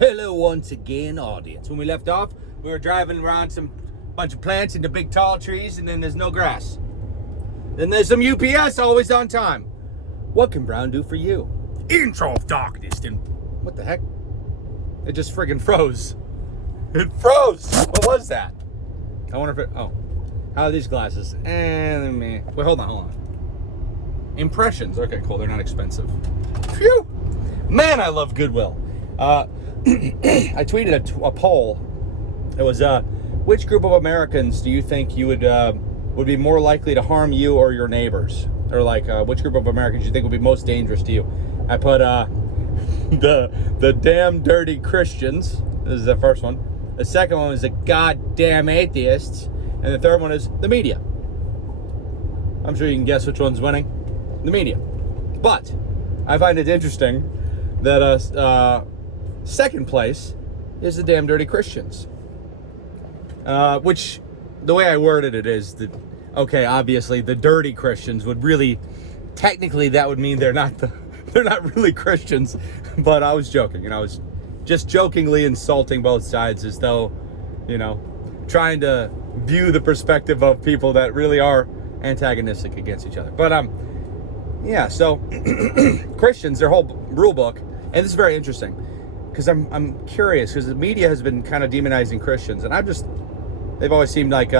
Hello once again, audience. When we left off, we were driving around some bunch of plants into big tall trees, and then there's no grass. Then there's some UPS always on time. What can Brown do for you? Inch of darkness. And what the heck? It just friggin' froze. It froze. What was that? I wonder if it. Oh, how are these glasses? And wait, hold on. Impressions. Okay, cool. They're not expensive. Phew. Man, I love Goodwill. I tweeted a poll. It was, which group of Americans do you think you would be more likely to harm you or your neighbors? Or like, which group of Americans do you think would be most dangerous to you? I put, the damn dirty Christians. This is the first one. The second one was the goddamn atheists. And the third one is the media. I'm sure you can guess which one's winning. The media. But I find it interesting that, second place is the damn dirty Christians. Which, the way I worded it is that, okay, obviously the dirty Christians would really, technically that would mean they're not really Christians, but I was joking, I was just jokingly insulting both sides as though, trying to view the perspective of people that really are antagonistic against each other. But, yeah, so Christians, their whole rule book, and this is very interesting, because I'm curious, because the media has been kind of demonizing Christians, and they've always seemed like,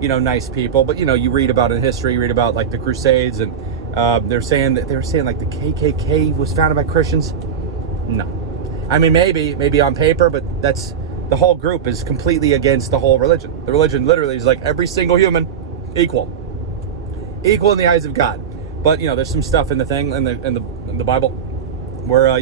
nice people, but, you read about in history, you read about, like, the Crusades, and they were saying, like, the KKK was founded by Christians. No. I mean, maybe on paper, but the whole group is completely against the whole religion. The religion literally is like every single human equal in the eyes of God. But, there's some stuff in the thing, in the Bible, where,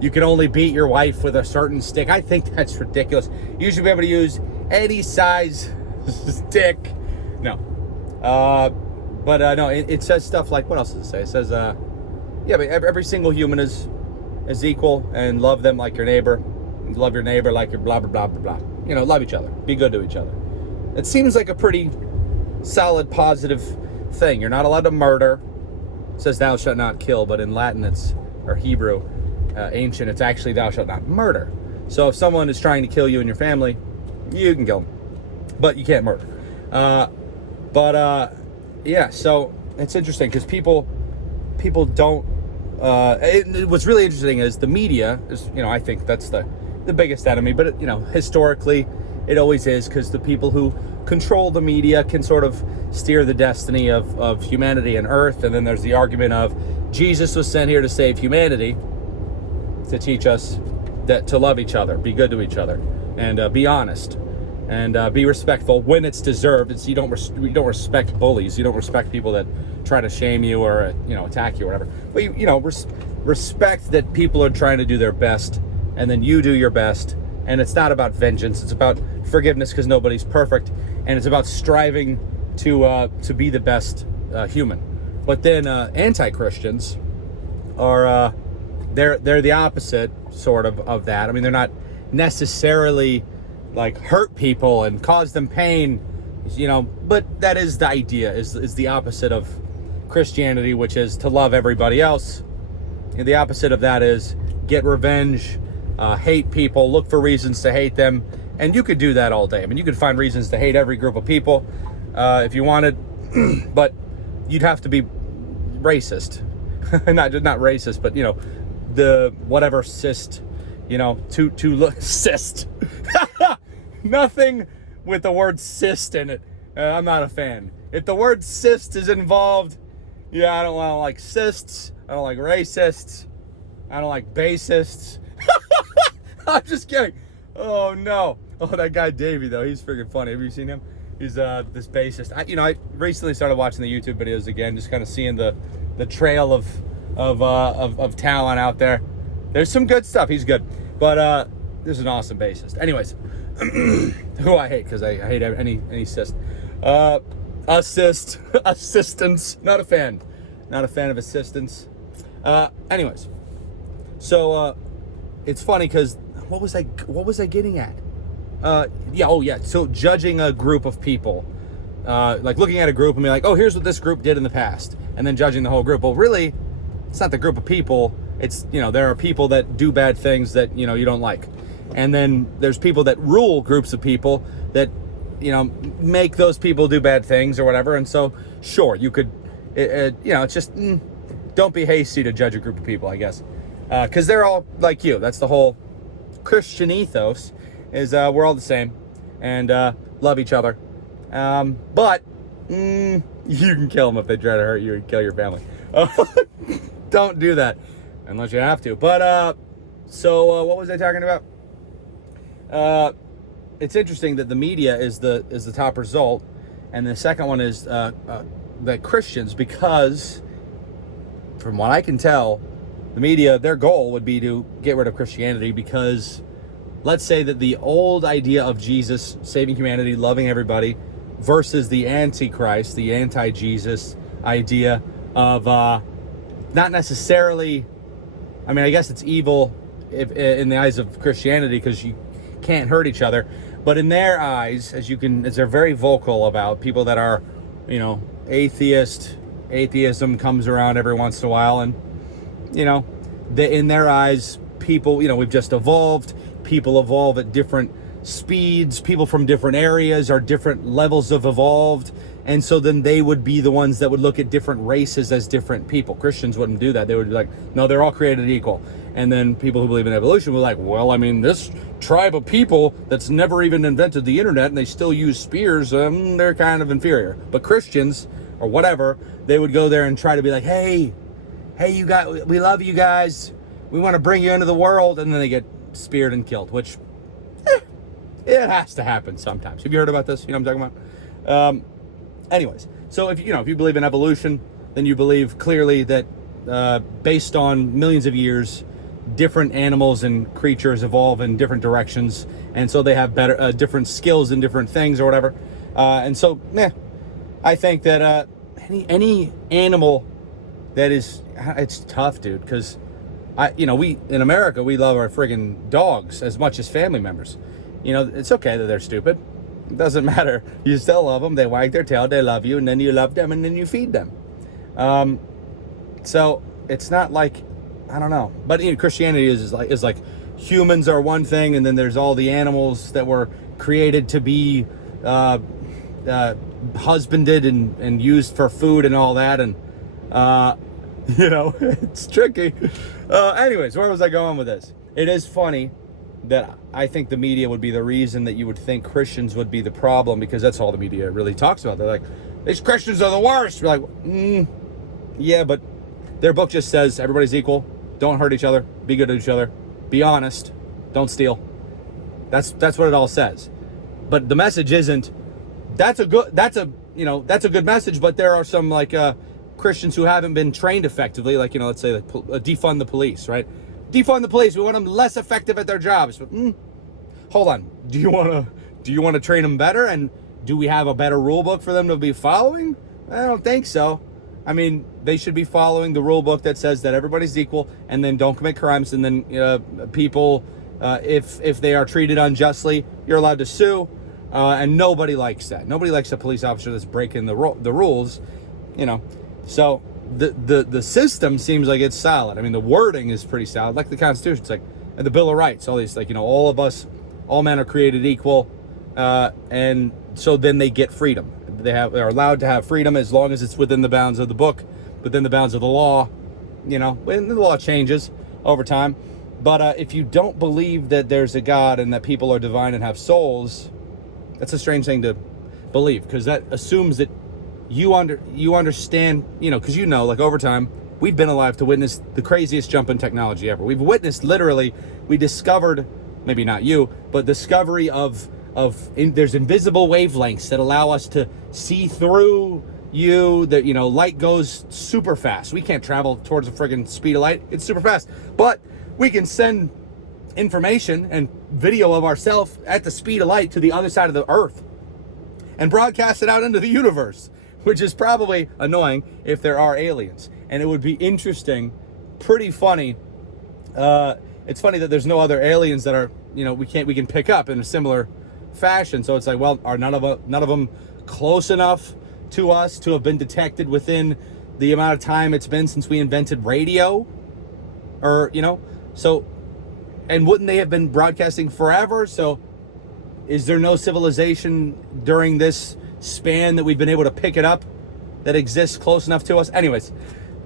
you can only beat your wife with a certain stick. I think that's ridiculous. You should be able to use any size stick. No. No, it says stuff like, what else does it say? It says, but every single human is equal, and love them like your neighbor. Love your neighbor like your blah, blah, blah, blah, blah. Love each other. Be good to each other. It seems like a pretty solid, positive thing. You're not allowed to murder. It says thou shalt not kill, but in Latin or Hebrew, ancient, it's actually thou shalt not murder. So if someone is trying to kill you and your family, you can kill them, but you can't murder. Yeah, so it's interesting because people don't. What's really interesting is the media is, I think that's the biggest enemy. But historically, it always is, because the people who control the media can sort of steer the destiny of humanity and Earth. And then there's the argument of Jesus was sent here to save humanity, to teach us that to love each other, be good to each other, and be honest, and be respectful when it's deserved. It's you don't respect bullies. You don't respect people that try to shame you or attack you or whatever. But respect that people are trying to do their best, and then you do your best. And it's not about vengeance. It's about forgiveness, because nobody's perfect, and it's about striving to be the best human. But then anti-Christians are they're the opposite sort of that. I mean, they're not necessarily like hurt people and cause them pain, but that is the idea, is the opposite of Christianity, which is to love everybody else. And the opposite of that is get revenge, hate people, look for reasons to hate them. And you could do that all day. I mean, you could find reasons to hate every group of people if you wanted, but you'd have to be racist. not racist, but the whatever cyst, cyst. Nothing with the word cyst in it. I'm not a fan. If the word cyst is involved, I don't like cysts. I don't like racists. I don't like bassists. I'm just kidding. Oh no. Oh, that guy Davey though, he's freaking funny. Have you seen him? He's this bassist. I recently started watching the YouTube videos again, just kind of seeing the trail of talent out there. There's some good stuff. He's good, but there's an awesome bassist. Anyways, who I hate, because I hate any cyst. Assistance. Not a fan of assistance. Anyways, so it's funny because what was I getting at? So judging a group of people, like looking at a group and being like, oh, here's what this group did in the past, and then judging the whole group. Well, really, it's not the group of people. It's, there are people that do bad things that, you don't like. And then there's people that rule groups of people that, make those people do bad things or whatever. And so, sure, you could, it's just, don't be hasty to judge a group of people, I guess. Because they're all like you. That's the whole Christian ethos, is we're all the same and love each other. But you can kill them if they try to hurt you and kill your family. Don't do that unless you have to. But so what was I talking about? It's interesting that the media is the top result, and the second one is that Christians, because from what I can tell, the media, their goal would be to get rid of Christianity, because let's say that the old idea of Jesus saving humanity, loving everybody, versus the Antichrist, the anti-Jesus idea of not necessarily, I mean, I guess it's evil in the eyes of Christianity because you can't hurt each other, but in their eyes, as they're very vocal about, people that are, atheism comes around every once in a while, and in their eyes, people, we've just evolved. People evolve at different speeds. People from different areas are different levels of evolved. And so then they would be the ones that would look at different races as different people. Christians wouldn't do that. They would be like, no, they're all created equal. And then people who believe in evolution were like, well, I mean, this tribe of people that's never even invented the internet and they still use spears, they're kind of inferior. But Christians, or whatever, they would go there and try to be like, hey, we love you guys. We want to bring you into the world. And then they get speared and killed, which, it has to happen sometimes. Have you heard about this? You know what I'm talking about? Anyways, so if you believe in evolution, then you believe clearly that based on millions of years, different animals and creatures evolve in different directions, and so they have better different skills in different things or whatever. And so, I think that any animal that is, it's tough, dude, because we in America, we love our friggin' dogs as much as family members. It's okay that they're stupid. It doesn't matter. You still love them. They wag their tail. They love you, and then you love them, and then you feed them. So it's not like, I don't know. But Christianity is like humans are one thing, and then there's all the animals that were created to be husbanded and used for food and all that, and it's tricky. Anyways, where was I going with this? It is funny that I think the media would be the reason that you would think Christians would be the problem, because that's all the media really talks about. They're like, these Christians are the worst. We're like, yeah, but their book just says everybody's equal. Don't hurt each other. Be good to each other. Be honest. Don't steal. That's what it all says. But the message isn't. That's a good message. But there are some Christians who haven't been trained effectively. Let's say defund the police, right? Defund the police. We want them less effective at their jobs. But, hold on. Do you want to train them better? And do we have a better rule book for them to be following? I don't think so. I mean, they should be following the rule book that says that everybody's equal, and then don't commit crimes. And then people, if they are treated unjustly, you're allowed to sue. And nobody likes that. Nobody likes a police officer that's breaking the rules. So the system seems like it's solid. I mean, the wording is pretty solid, like the Constitution. It's like the Bill of Rights, all these, all of us, all men are created equal, and so then they get freedom. They're allowed to have freedom as long as it's within the bounds of the book, within the bounds of the law. And the law changes over time. But if you don't believe that there's a God and that people are divine and have souls, that's a strange thing to believe, because that assumes that you understand, because over time, we've been alive to witness the craziest jump in technology ever. We've witnessed, literally, we discovered, maybe not you, but discovery of there's invisible wavelengths that allow us to see through you, that, light goes super fast. We can't travel towards the friggin' speed of light. It's super fast. But we can send information and video of ourselves at the speed of light to the other side of the earth and broadcast it out into the universe, which is probably annoying if there are aliens. And it would be interesting, pretty funny. It's funny that there's no other aliens that are, we can pick up in a similar fashion. So it's like, well, are none of them close enough to us to have been detected within the amount of time it's been since we invented radio? Or, so, and wouldn't they have been broadcasting forever? So is there no civilization during this span that we've been able to pick it up that exists close enough to us? Anyways,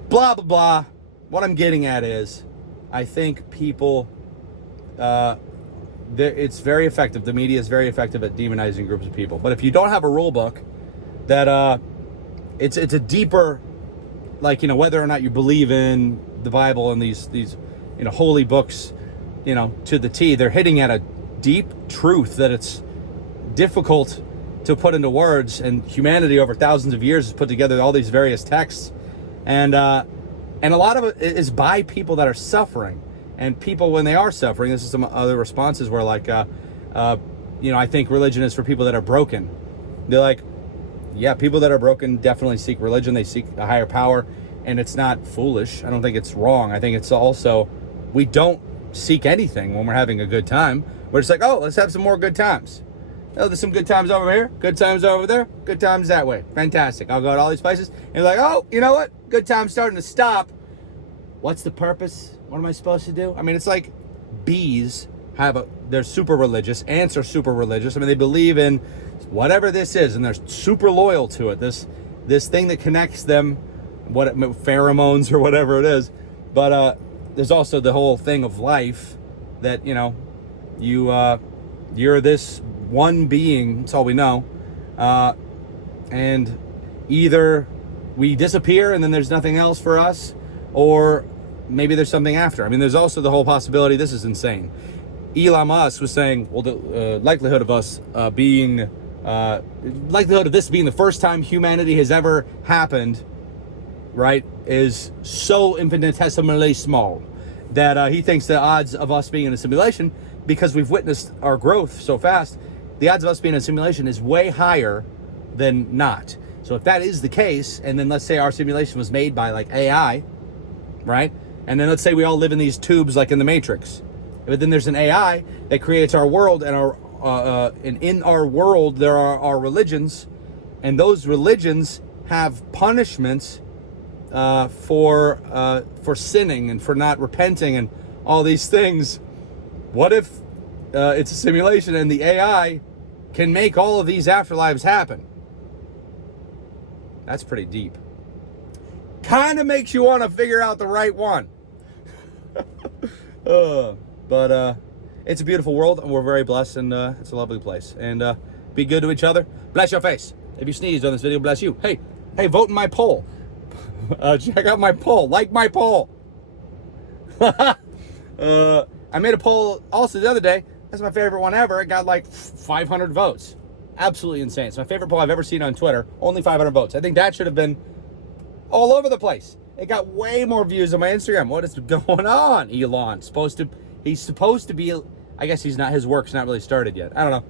blah, blah, blah. What I'm getting at is, I think people, it's very effective. The media is very effective at demonizing groups of people. But if you don't have a rule book that, it's a deeper, whether or not you believe in the Bible and these holy books, to the T, they're hitting at a deep truth that it's difficult to put into words. And humanity over thousands of years has put together all these various texts, and a lot of it is by people that are suffering. And people, when they are suffering, this is some other responses where I think religion is for people that are broken. They're like, yeah, people that are broken definitely seek religion. They seek a higher power, and it's not foolish. I don't think it's wrong. I think it's also, we don't seek anything when we're having a good time. We're just like, oh, let's have some more good times. Oh, there's some good times over here, good times over there, good times that way. Fantastic. I'll go to all these places. And you're like, oh, you know what? Good times starting to stop. What's the purpose? What am I supposed to do? I mean, it's like bees they're super religious. Ants are super religious. I mean, they believe in whatever this is, and they're super loyal to it. This thing that connects them, pheromones or whatever it is. But there's also the whole thing of life that, you're this one being. That's all we know. And either we disappear and then there's nothing else for us, or maybe there's something after. I mean, there's also the whole possibility, this is insane. Elon Musk was saying, well, the likelihood of this being the first time humanity has ever happened, right, is so infinitesimally small that he thinks the odds of us being in a simulation, because we've witnessed our growth so fast, the odds of us being in a simulation is way higher than not. So if that is the case, and then let's say our simulation was made by AI, right? And then let's say we all live in these tubes like in the Matrix. But then there's an AI that creates our world, and in our world there are our religions, and those religions have punishments for sinning and for not repenting and all these things. What if it's a simulation and the AI can make all of these afterlives happen? That's pretty deep. Kind of makes you want to figure out the right one. But it's a beautiful world, and we're very blessed, and it's a lovely place. And be good to each other. Bless your face. If you sneezed on this video, bless you. Hey, vote in my poll. Check out my poll. Like my poll. I made a poll also the other day. That's my favorite one ever. It got 500 votes. Absolutely insane. It's my favorite poll I've ever seen on Twitter. Only 500 votes. I think that should have been all over the place. It got way more views on my Instagram. What is going on, Elon? He's supposed to be, I guess he's not, his work's not really started yet. I don't know.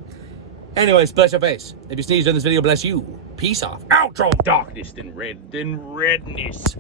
Anyways, bless your face. If you sneezed on this video, bless you. Peace off. Outro darkness and redness.